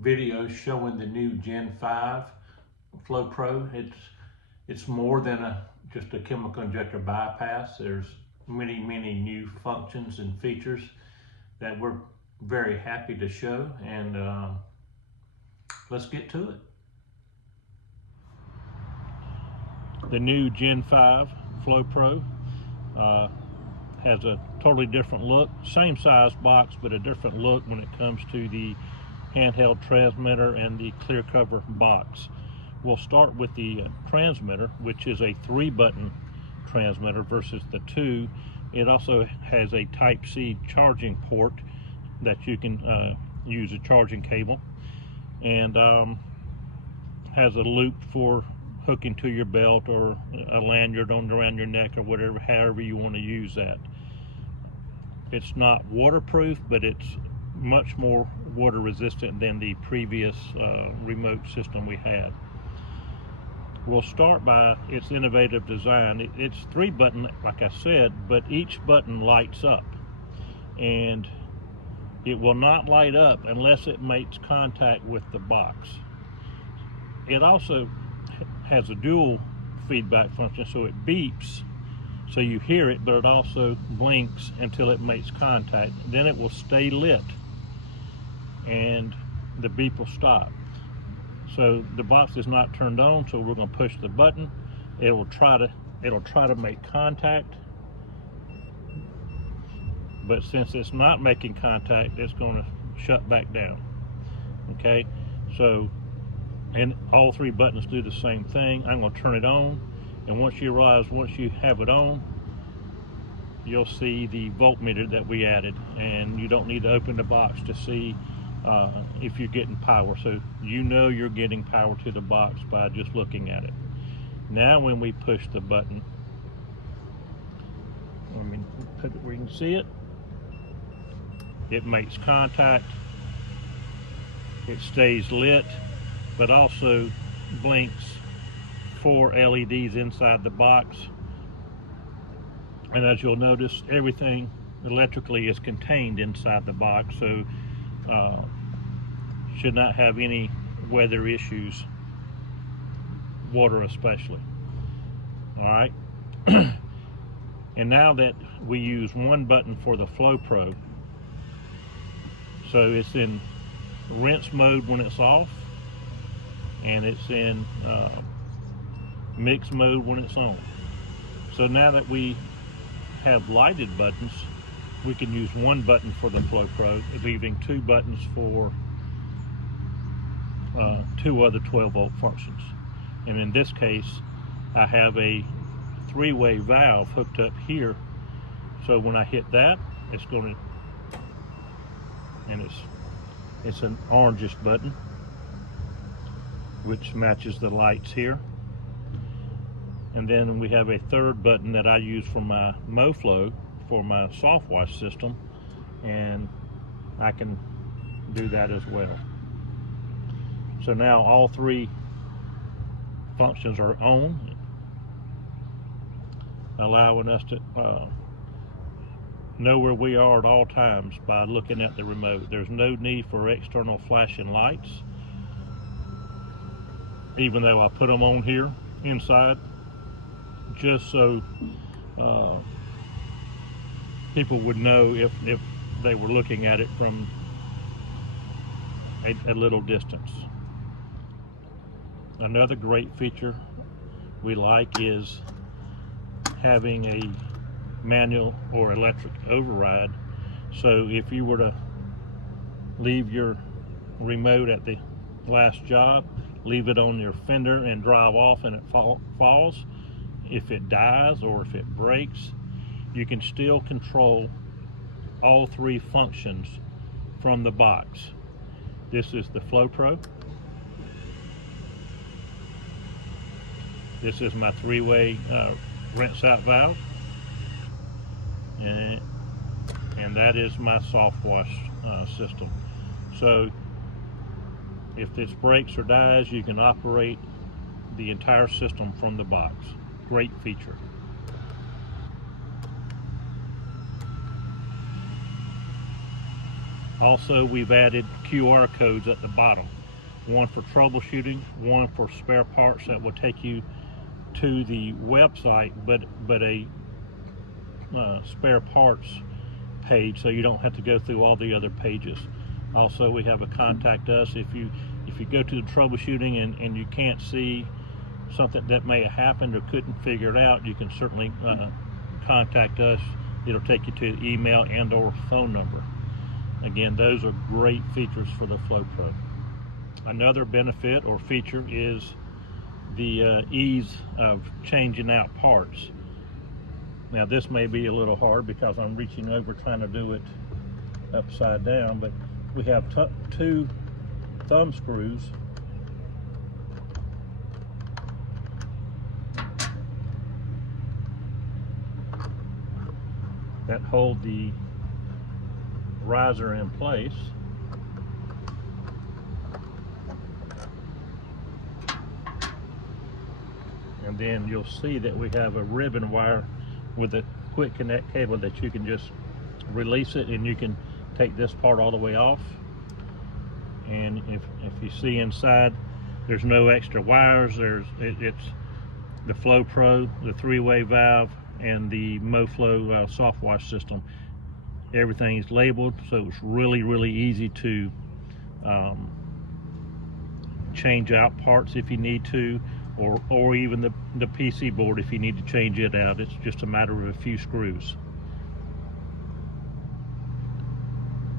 video showing the new Gen 5 FlowPro. It's more than just a chemical injector bypass. There's many new functions and features that we're very happy to show, and let's get to it. The new Gen 5 FlowPro has a totally different look, same size box but a different look when it comes to the handheld transmitter and the clear cover box. We'll start with the transmitter, which is a 3-button transmitter versus the 2. It also has a Type-C charging port that you can use a charging cable, and has a loop for hooking to your belt or a lanyard around your neck or whatever, however you want to use that. It's not waterproof, but it's much more water resistant than the previous remote system we had. We'll start by its innovative design. It's 3-button, like I said, but each button lights up, and it will not light up unless it makes contact with the box. It also has a dual feedback function, so it beeps so you hear it, but it also blinks until it makes contact. Then it will stay lit and the beep will stop. So the box is not turned on, so we're going to push the button. It'll try to make contact, but since it's not making contact, it's going to shut back down. Okay, so, and all 3 buttons do the same thing. I'm going to turn it on, and once you have it on, you'll see the voltmeter that we added, and you don't need to open the box to see if you're getting power. So you know you're getting power to the box by just looking at it. Now when we push the button, put it where you can see it, it makes contact, it stays lit, but also blinks 4 LEDs inside the box. And as you'll notice, everything electrically is contained inside the box, so should not have any weather issues, water especially. All right. And now that we use 1 button for the FlowPro, so it's in rinse mode when it's off, and it's in mix mode when it's on. So now that we have lighted buttons, we can use 1 button for the FlowPro, leaving 2 buttons for 2 other 12-volt functions. And in this case, I have a 3-way valve hooked up here, so when I hit that, it's going to, and it's an orangish button which matches the lights here. And then we have a 3rd button that I use for my MoFlow, for my soft wash system, and I can do that as well. So now all 3 functions are on, allowing us to know where we are at all times by looking at the remote. There's no need for external flashing lights, even though I put them on here inside, just so people would know if they were looking at it from a little distance. Another great feature we like is having a manual or electric override. So if you were to leave your remote at the last job, leave it on your fender and drive off and it falls, if it dies or if it breaks, you can still control all 3 functions from the box. This is the FlowPro. This is my 3-way rinse out valve, and that is my soft wash system. So if this breaks or dies, you can operate the entire system from the box. Great feature. Also, we've added QR codes at the bottom, one for troubleshooting, one for spare parts that will take you to the website, but a spare parts page, so you don't have to go through all the other pages. Also, we have a contact us. If you go to the troubleshooting and you can't see something that may have happened or couldn't figure it out, you can certainly contact us. It'll take you to email and or phone number. Again, those are great features for the FlowPro. Another benefit or feature is the ease of changing out parts. Now, this may be a little hard because I'm reaching over trying to do it upside down, but we have two thumb screws that hold the riser in place. And then you'll see that we have a ribbon wire with a quick connect cable that you can just release it, and you can take this part all the way off. And if you see inside, there's no extra wires. It's the FlowPro, the 3-way valve, and the MoFlow soft wash system. Everything is labeled, so it's really easy to change out parts if you need to, or even the PC board if you need to change it out. It's just a matter of a few screws.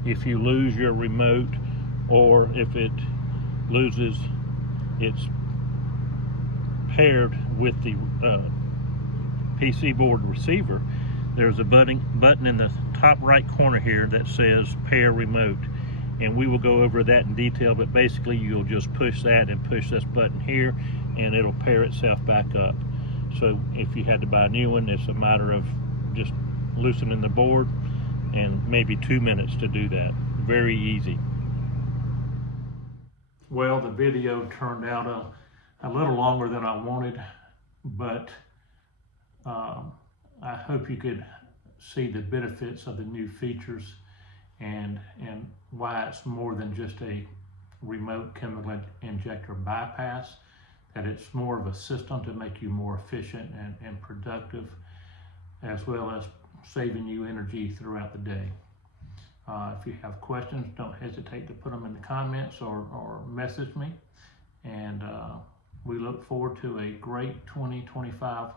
If you lose your remote, or if it loses its paired with the PC board receiver, there's a button in the top right corner here that says pair remote, and we will go over that in detail, but basically you'll just push that and push this button here and it'll pair itself back up. So if you had to buy a new one, it's a matter of just loosening the board, and maybe 2 minutes to do that. Very easy. Well, the video turned out a little longer than I wanted, but I hope you could see the benefits of the new features and why it's more than just a remote chemical injector bypass, that it's more of a system to make you more efficient and productive, as well as saving you energy throughout the day. If you have questions, don't hesitate to put them in the comments or message me. And we look forward to a great 2025